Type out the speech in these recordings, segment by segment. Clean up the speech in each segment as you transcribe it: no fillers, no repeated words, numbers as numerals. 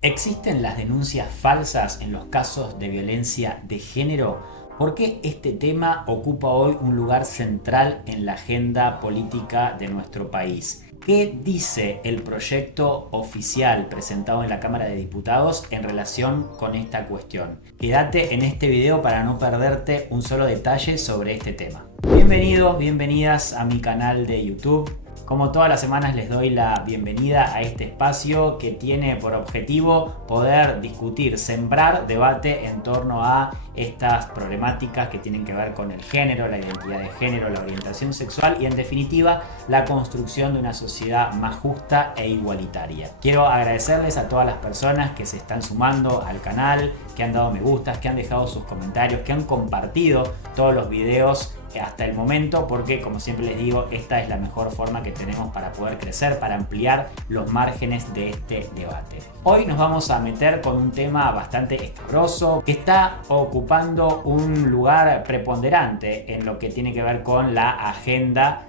¿Existen las denuncias falsas en los casos de violencia de género? ¿Por qué este tema ocupa hoy un lugar central en la agenda política de nuestro país? ¿Qué dice el proyecto oficial presentado en la Cámara de Diputados en relación con esta cuestión? Quédate en este video para no perderte un solo detalle sobre este tema. Bienvenidos, bienvenidas a mi canal de YouTube. Como todas las semanas les doy la bienvenida a este espacio que tiene por objetivo poder discutir, sembrar debate en torno a estas problemáticas que tienen que ver con el género, la identidad de género, la orientación sexual y en definitiva la construcción de una sociedad más justa e igualitaria. Quiero agradecerles a todas las personas que se están sumando al canal, que han dado me gustas, que han dejado sus comentarios, que han compartido todos los videos hasta el momento, porque como siempre les digo, esta es la mejor forma que tenemos para poder crecer, para ampliar los márgenes de este debate. Hoy nos vamos a meter con un tema bastante escabroso que está ocupando un lugar preponderante en lo que tiene que ver con la agenda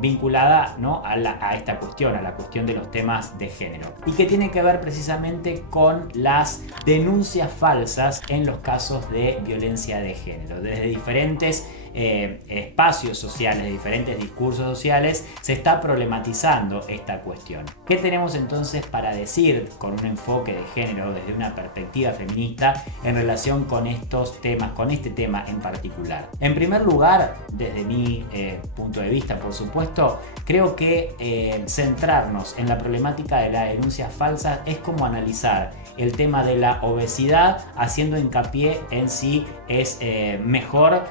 vinculada, ¿no?, a esta cuestión, a la cuestión de los temas de género, y que tiene que ver precisamente con las denuncias falsas en los casos de violencia de género. Desde diferentes espacios sociales, de diferentes discursos sociales, se está problematizando esta cuestión. ¿Qué tenemos entonces para decir con un enfoque de género desde una perspectiva feminista en relación con estos temas, con este tema en particular? En primer lugar, desde mi punto de vista, por supuesto, creo que centrarnos en la problemática de la denuncia falsa es como analizar el tema de la obesidad haciendo hincapié en si es mejor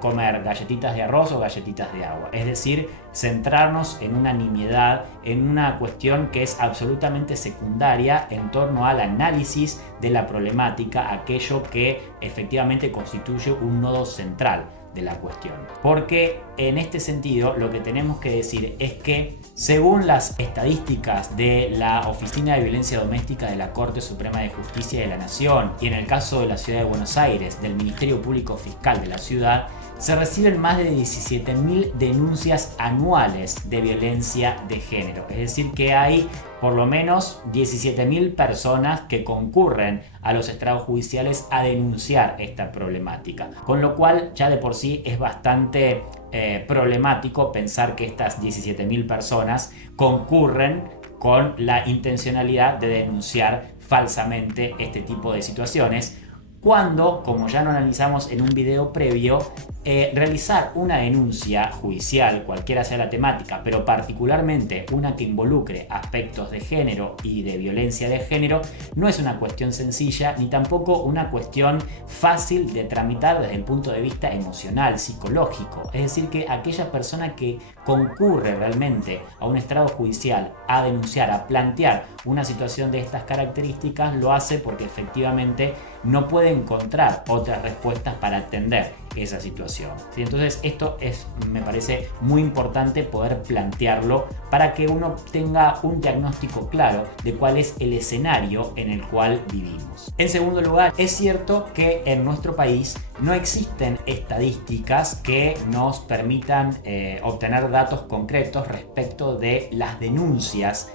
comer galletitas de arroz o galletitas de agua. Es decir, centrarnos en una nimiedad, en una cuestión que es absolutamente secundaria en torno al análisis de la problemática, aquello que efectivamente constituye un nodo central de la cuestión. Porque en este sentido lo que tenemos que decir es que según las estadísticas de la Oficina de Violencia Doméstica de la Corte Suprema de Justicia de la Nación y en el caso de la Ciudad de Buenos Aires del Ministerio Público Fiscal de la ciudad, se reciben más de 17.000 denuncias anuales de violencia de género. Es decir, que hay por lo menos 17.000 personas que concurren a los estrados judiciales a denunciar esta problemática. Con lo cual, ya de por sí es bastante problemático pensar que estas 17.000 personas concurren con la intencionalidad de denunciar falsamente este tipo de situaciones, cuando, como ya lo analizamos en un video previo, realizar una denuncia judicial, cualquiera sea la temática, pero particularmente una que involucre aspectos de género y de violencia de género, no es una cuestión sencilla ni tampoco una cuestión fácil de tramitar desde el punto de vista emocional, psicológico. Es decir, que aquella persona que concurre realmente a un estrado judicial a denunciar, a plantear una situación de estas características, lo hace porque efectivamente no puede encontrar otras respuestas para atender esa situación. ¿Sí? Entonces esto me parece muy importante poder plantearlo para que uno tenga un diagnóstico claro de cuál es el escenario en el cual vivimos. En segundo lugar, es cierto que en nuestro país no existen estadísticas que nos permitan obtener datos concretos respecto de las denuncias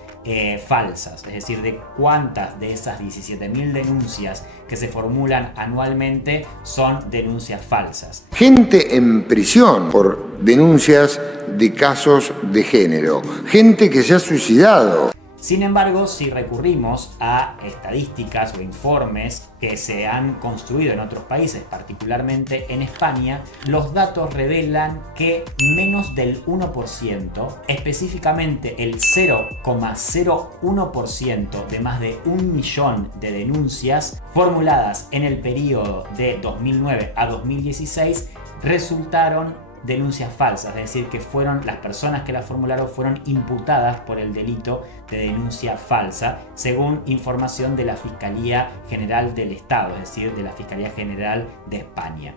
falsas, es decir, de cuántas de esas 17.000 denuncias que se formulan anualmente son denuncias falsas. Gente en prisión por denuncias de casos de género, gente que se ha suicidado. Sin embargo, si recurrimos a estadísticas o informes que se han construido en otros países, particularmente en España, los datos revelan que menos del 1%, específicamente el 0,01% de más de 1 millón de denuncias formuladas en el periodo de 2009 a 2016 resultaron denuncias falsas, es decir, que las personas que las formularon fueron imputadas por el delito de denuncia falsa, según información de la Fiscalía General del Estado, es decir, de la Fiscalía General de España.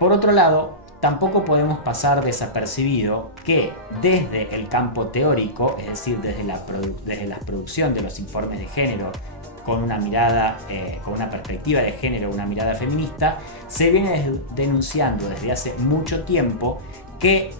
Por otro lado, tampoco podemos pasar desapercibido que desde el campo teórico, es decir, desde la producción de los informes de género, con una mirada, con una perspectiva de género, una mirada feminista, se viene denunciando desde hace mucho tiempo que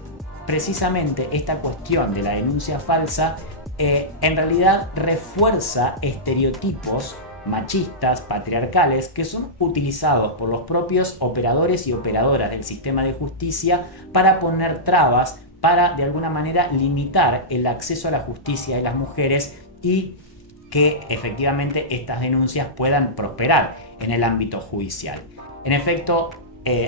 precisamente esta cuestión de la denuncia falsa en realidad refuerza estereotipos machistas, patriarcales, que son utilizados por los propios operadores y operadoras del sistema de justicia para poner trabas, para de alguna manera limitar el acceso a la justicia de las mujeres y que efectivamente estas denuncias puedan prosperar en el ámbito judicial. En efecto,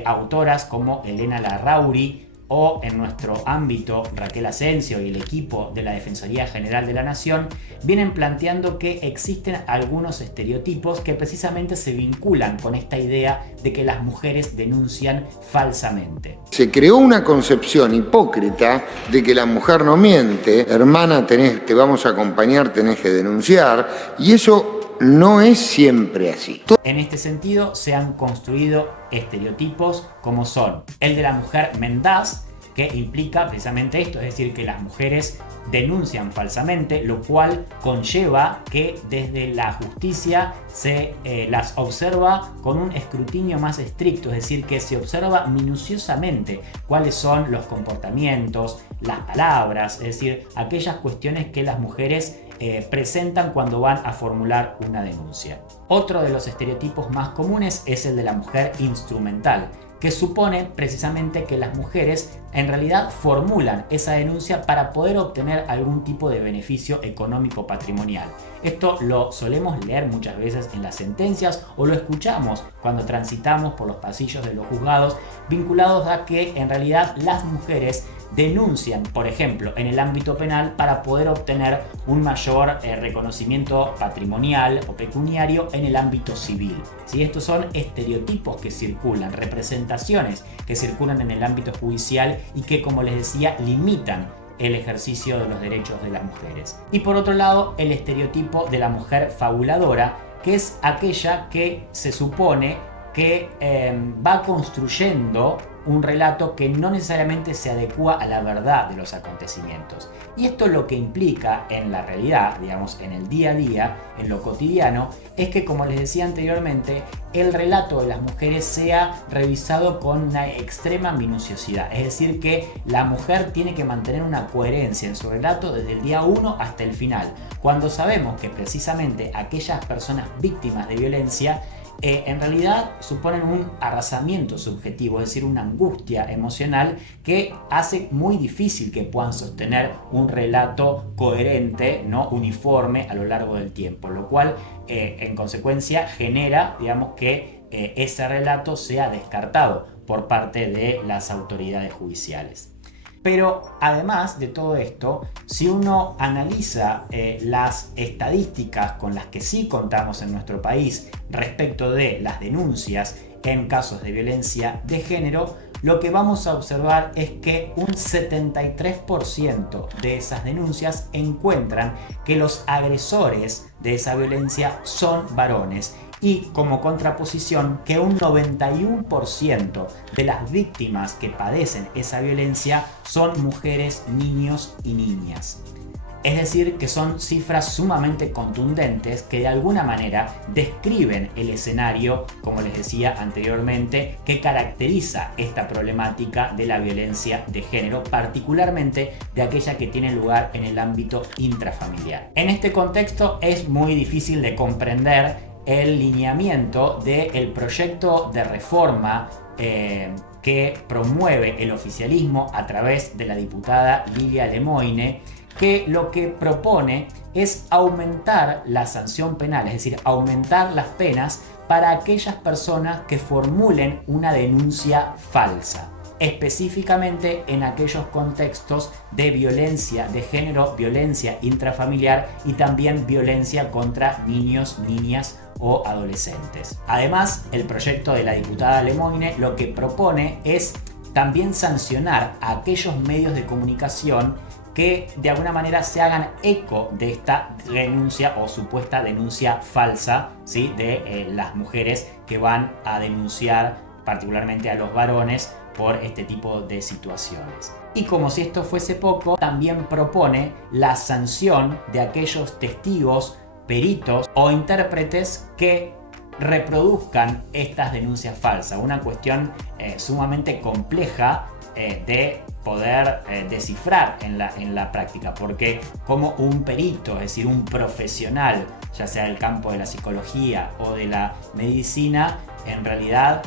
autoras como Elena Larrauri o en nuestro ámbito Raquel Asensio y el equipo de la Defensoría General de la Nación vienen planteando que existen algunos estereotipos que precisamente se vinculan con esta idea de que las mujeres denuncian falsamente. Se creó una concepción hipócrita de que la mujer no miente, hermana, te vamos a acompañar, tenés que denunciar, y eso no es siempre así. En este sentido se han construido estereotipos como son el de la mujer mendaz, que implica precisamente esto, es decir, que las mujeres denuncian falsamente, lo cual conlleva que desde la justicia se las observa con un escrutinio más estricto, es decir, que se observa minuciosamente cuáles son los comportamientos, las palabras, es decir, aquellas cuestiones que las mujeres presentan cuando van a formular una denuncia. Otro de los estereotipos más comunes es el de la mujer instrumental, que supone precisamente que las mujeres en realidad formulan esa denuncia para poder obtener algún tipo de beneficio económico patrimonial. Esto lo solemos leer muchas veces en las sentencias o lo escuchamos cuando transitamos por los pasillos de los juzgados, vinculados a que en realidad las mujeres denuncian, por ejemplo, en el ámbito penal para poder obtener un mayor reconocimiento patrimonial o pecuniario en el ámbito civil. ¿Sí? Estos son estereotipos que circulan, representaciones que circulan en el ámbito judicial y que, como les decía, limitan el ejercicio de los derechos de las mujeres. Y por otro lado, el estereotipo de la mujer fabuladora, que es aquella que se supone que va construyendo un relato que no necesariamente se adecua a la verdad de los acontecimientos. Y esto lo que implica en la realidad, digamos, en el día a día, en lo cotidiano, es que, como les decía anteriormente, el relato de las mujeres sea revisado con una extrema minuciosidad. Es decir, que la mujer tiene que mantener una coherencia en su relato desde el día 1 hasta el final, cuando sabemos que precisamente aquellas personas víctimas de violencia en realidad suponen un arrasamiento subjetivo, es decir, una angustia emocional que hace muy difícil que puedan sostener un relato coherente, ¿no? Uniforme a lo largo del tiempo, lo cual en consecuencia genera, digamos, que ese relato sea descartado por parte de las autoridades judiciales. Pero además de todo esto, si uno analiza las estadísticas con las que sí contamos en nuestro país respecto de las denuncias en casos de violencia de género, lo que vamos a observar es que un 73% de esas denuncias encuentran que los agresores de esa violencia son varones. Y como contraposición, que un 91% de las víctimas que padecen esa violencia son mujeres, niños y niñas. Es decir, que son cifras sumamente contundentes que de alguna manera describen el escenario, como les decía anteriormente, que caracteriza esta problemática de la violencia de género, particularmente de aquella que tiene lugar en el ámbito intrafamiliar. En este contexto es muy difícil de comprender el lineamiento del proyecto de reforma que promueve el oficialismo a través de la diputada Lilia Lemoine, que lo que propone es aumentar la sanción penal, es decir, aumentar las penas para aquellas personas que formulen una denuncia falsa, específicamente en aquellos contextos de violencia de género, violencia intrafamiliar y también violencia contra niños, niñas o adolescentes. Además, el proyecto de la diputada Lemoine lo que propone es también sancionar a aquellos medios de comunicación que de alguna manera se hagan eco de esta denuncia o supuesta denuncia falsa, ¿sí? de las mujeres que van a denunciar particularmente a los varones por este tipo de situaciones. Y como si esto fuese poco, también propone la sanción de aquellos testigos, peritos o intérpretes que reproduzcan estas denuncias falsas. Una cuestión sumamente compleja de poder descifrar en la práctica, porque como un perito, es decir, un profesional, ya sea del campo de la psicología o de la medicina, en realidad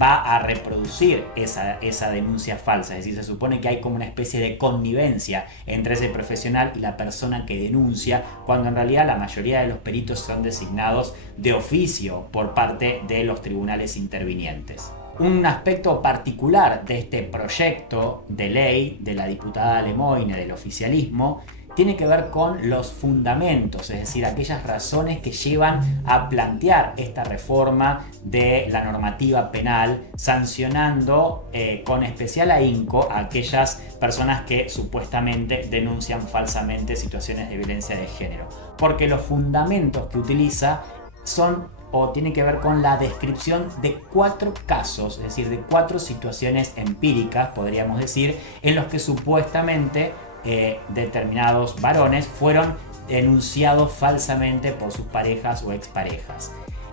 va a reproducir esa denuncia falsa. Es decir, se supone que hay como una especie de connivencia entre ese profesional y la persona que denuncia, cuando en realidad la mayoría de los peritos son designados de oficio por parte de los tribunales intervinientes. Un aspecto particular de este proyecto de ley de la diputada Lemoine del oficialismo tiene que ver con los fundamentos, es decir, aquellas razones que llevan a plantear esta reforma de la normativa penal, sancionando con especial ahínco a aquellas personas que supuestamente denuncian falsamente situaciones de violencia de género. Porque los fundamentos que utiliza tiene que ver con la descripción de 4 casos, es decir, de 4 situaciones empíricas, podríamos decir, en los que supuestamente determinados varones fueron denunciados falsamente por sus parejas o exparejas.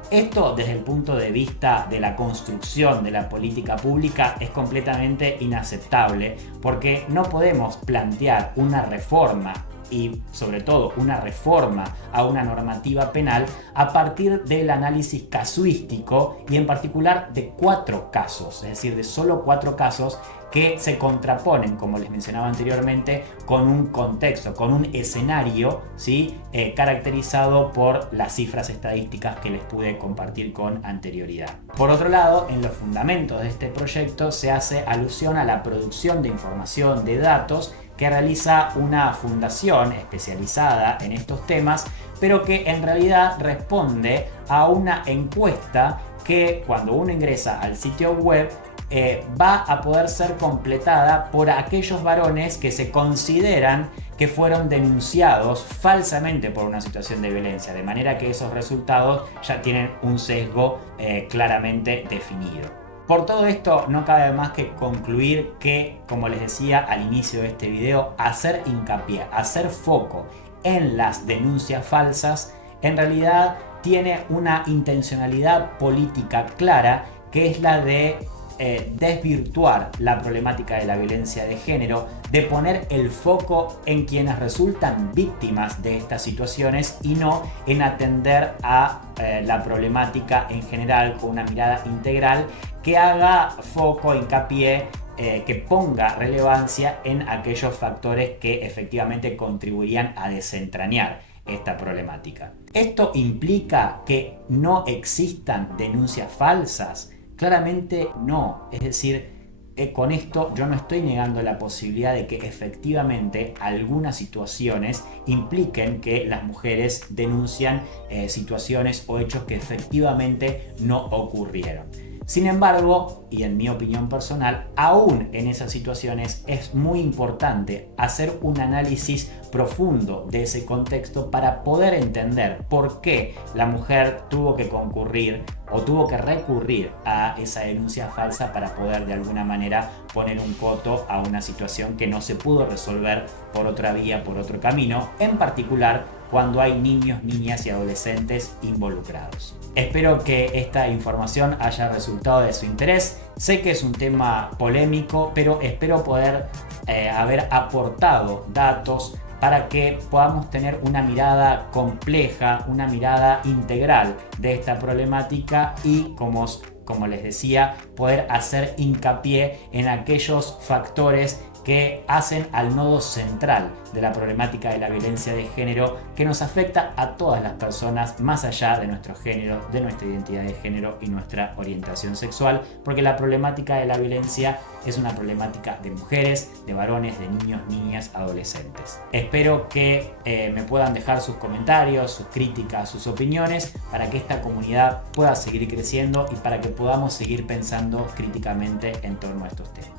Esto, desde el punto de vista de la construcción de la política pública, es completamente inaceptable, porque no podemos plantear una reforma y sobre todo una reforma a una normativa penal a partir del análisis casuístico y en particular de 4 casos, es decir, de solo 4 casos que se contraponen, como les mencionaba anteriormente, con un contexto, con un escenario, ¿sí? Caracterizado por las cifras estadísticas que les pude compartir con anterioridad. Por otro lado, en los fundamentos de este proyecto se hace alusión a la producción de información, de datos, que realiza una fundación especializada en estos temas, pero que en realidad responde a una encuesta que, cuando uno ingresa al sitio web, va a poder ser completada por aquellos varones que se consideran que fueron denunciados falsamente por una situación de violencia, de manera que esos resultados ya tienen un sesgo claramente definido. Por todo esto no cabe más que concluir que, como les decía al inicio de este video, hacer hincapié, hacer foco en las denuncias falsas, en realidad tiene una intencionalidad política clara, que es la de desvirtuar la problemática de la violencia de género, de poner el foco en quienes resultan víctimas de estas situaciones y no en atender a la problemática en general con una mirada integral que haga foco, hincapié, que ponga relevancia en aquellos factores que efectivamente contribuirían a desentrañar esta problemática. ¿Esto implica que no existan denuncias falsas? Claramente no, es decir, con esto yo no estoy negando la posibilidad de que efectivamente algunas situaciones impliquen que las mujeres denuncian situaciones o hechos que efectivamente no ocurrieron. Sin embargo, y en mi opinión personal, aún en esas situaciones es muy importante hacer un análisis profundo de ese contexto para poder entender por qué la mujer tuvo que concurrir o tuvo que recurrir a esa denuncia falsa para poder de alguna manera poner un coto a una situación que no se pudo resolver por otra vía, por otro camino, en particular cuando hay niños, niñas y adolescentes involucrados. Espero que esta información haya resultado de su interés. Sé que es un tema polémico, pero espero poder haber aportado datos para que podamos tener una mirada compleja, una mirada integral de esta problemática y, como les decía, poder hacer hincapié en aquellos factores que hacen al nodo central de la problemática de la violencia de género, que nos afecta a todas las personas más allá de nuestro género, de nuestra identidad de género y nuestra orientación sexual, porque la problemática de la violencia es una problemática de mujeres, de varones, de niños, niñas, adolescentes. Espero que me puedan dejar sus comentarios, sus críticas, sus opiniones, para que esta comunidad pueda seguir creciendo y para que podamos seguir pensando críticamente en torno a estos temas.